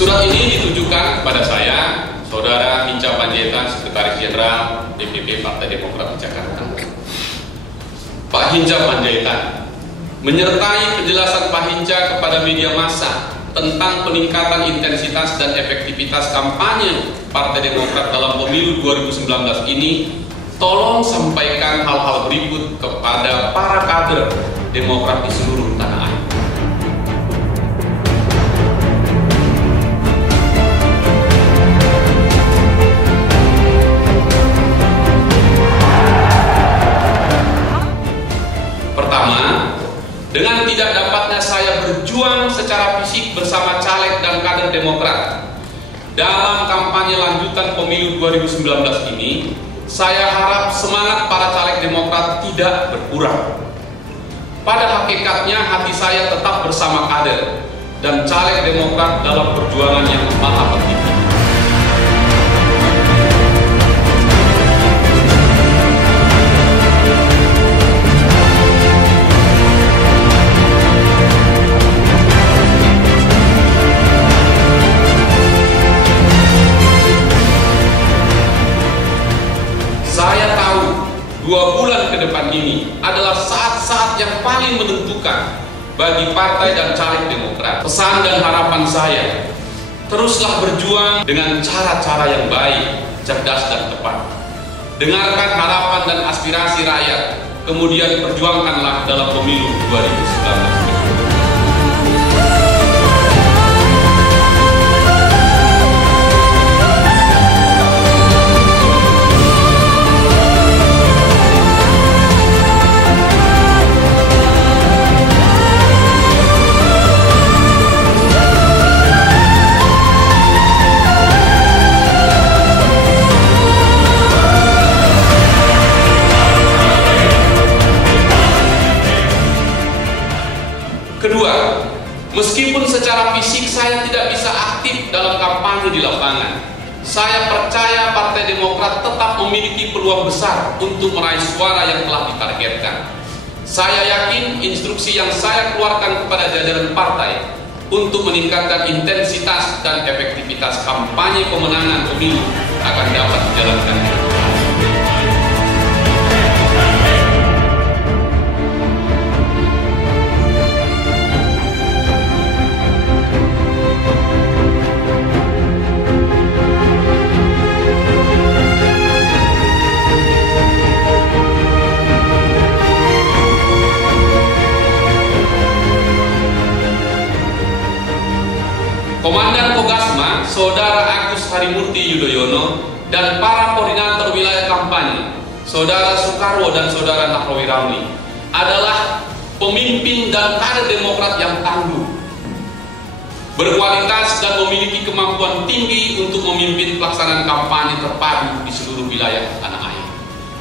Surat ini ditujukan kepada saya, Saudara Hinca Panjaitan, Sekretaris Jenderal DPP Partai Demokrat di Jakarta. Pak Hinca Panjaitan, menyertai penjelasan Pak Hinca kepada media massa tentang peningkatan intensitas dan efektivitas kampanye Partai Demokrat dalam pemilu 2019 ini, tolong sampaikan hal-hal berikut kepada para kader Demokrat di seluruh tanah air. Pertama, dengan tidak dapatnya saya berjuang secara fisik bersama caleg dan kader Demokrat dalam kampanye lanjutan pemilu 2019 ini, saya harap semangat para caleg Demokrat tidak berkurang. Pada hakikatnya hati saya tetap bersama kader dan caleg Demokrat dalam perjuangan yang maha penting. Saya tahu 2 bulan ke depan ini adalah saat-saat yang paling menentukan bagi partai dan caleg Demokrat. Pesan dan harapan saya, teruslah berjuang dengan cara-cara yang baik, cerdas dan tepat. Dengarkan harapan dan aspirasi rakyat, kemudian perjuangkanlah dalam pemilu 2019. Kedua, meskipun secara fisik saya tidak bisa aktif dalam kampanye di lapangan, saya percaya Partai Demokrat tetap memiliki peluang besar untuk meraih suara yang telah ditargetkan. Saya yakin instruksi yang saya keluarkan kepada jajaran partai untuk meningkatkan intensitas dan efektivitas kampanye pemenangan pemilu akan dapat dijalankan. Komandan Kogasma, Saudara Agus Harimurti Yudhoyono, dan para koordinator wilayah kampanye, Saudara Soekarwo dan Saudara Nahrawi Ramli, adalah pemimpin dan kader Demokrat yang tangguh, berkualitas dan memiliki kemampuan tinggi untuk memimpin pelaksanaan kampanye terpadu di seluruh wilayah tanah air.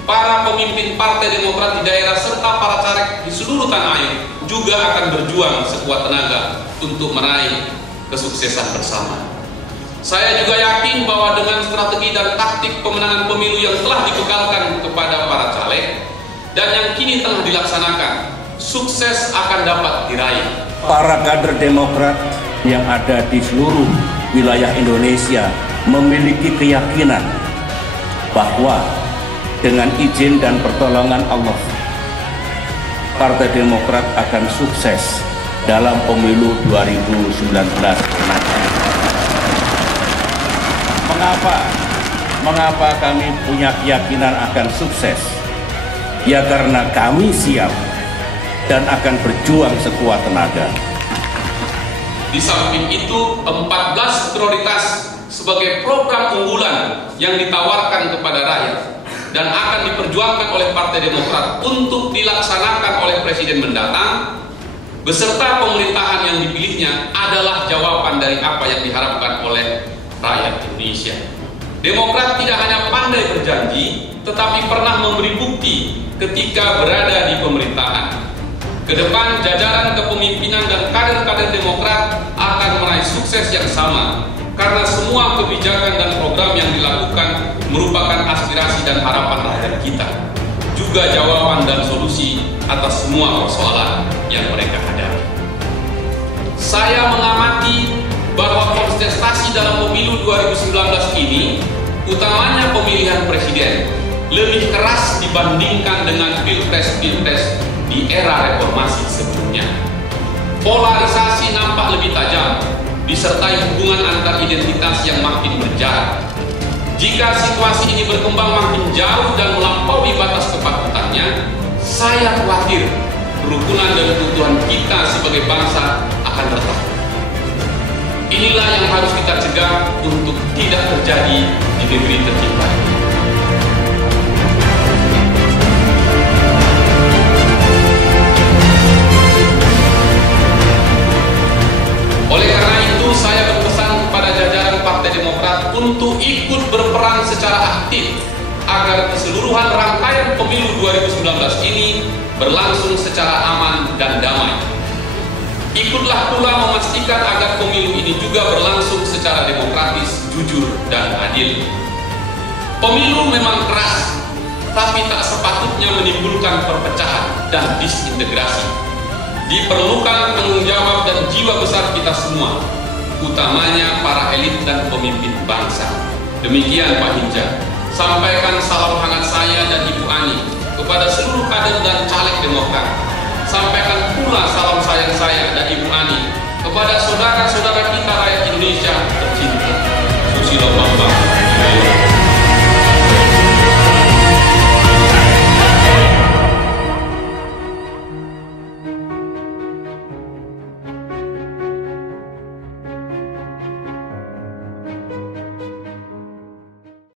Para pemimpin Partai Demokrat di daerah serta para caleg di seluruh tanah air juga akan berjuang sekuat tenaga untuk meraih kesuksesan bersama. Saya juga yakin bahwa dengan strategi dan taktik pemenangan pemilu yang telah dibekalkan kepada para caleg dan yang kini tengah dilaksanakan, sukses akan dapat diraih. Para kader Demokrat yang ada di seluruh wilayah Indonesia memiliki keyakinan bahwa dengan izin dan pertolongan Allah, Partai Demokrat akan sukses dalam pemilu 2019 mendatang. Mengapa kami punya keyakinan akan sukses? Ya karena kami siap dan akan berjuang sekuat tenaga. Di samping itu, 14 prioritas sebagai program unggulan yang ditawarkan kepada rakyat dan akan diperjuangkan oleh Partai Demokrat untuk dilaksanakan oleh Presiden mendatang beserta pemerintahan yang dipilihnya adalah jawaban dari apa yang diharapkan oleh rakyat Indonesia. Demokrat tidak hanya pandai berjanji, tetapi pernah memberi bukti ketika berada di pemerintahan. Kedepan jajaran kepemimpinan dan kader-kader Demokrat akan meraih sukses yang sama, karena semua kebijakan dan program yang dilakukan merupakan aspirasi dan harapan rakyat kita, juga jawaban dan solusi atas semua persoalan yang mereka hadapi. Saya mengamati bahwa kontestasi dalam pemilu 2019 ini, utamanya pemilihan presiden, lebih keras dibandingkan dengan pilpres-pilpres di era reformasi sebelumnya. Polarisasi nampak lebih tajam, disertai hubungan antar identitas yang makin berjarak. Jika situasi ini berkembang makin jauh dan melampaui batas kepatutannya, saya khawatir kerukunan dan keutuhan kita sebagai bangsa akan retak. Inilah yang harus kita cegah untuk tidak terjadi di negeri tercinta ini. Oleh karena itu, saya berpesan kepada jajaran Partai Demokrat untuk ikut berperan secara aktif agar keseluruhan rangkaian pemilu 2019 ini berlangsung secara aman dan damai. Ikutlah pula memastikan agar pemilu ini juga berlangsung secara demokratis, jujur, dan adil. Pemilu memang keras, tapi tak sepatutnya menimbulkan perpecahan dan disintegrasi. Diperlukan tanggung jawab dan jiwa besar kita semua, utamanya para elit dan pemimpin bangsa. Demikian Pak Hinca. Sampaikan salam hangat saya dan Ibu Ani kepada seluruh kader dan caleg Demokrat. Sampaikan pula salam sayang saya dan Ibu Ani kepada saudara-saudara kita rakyat Indonesia tercinta.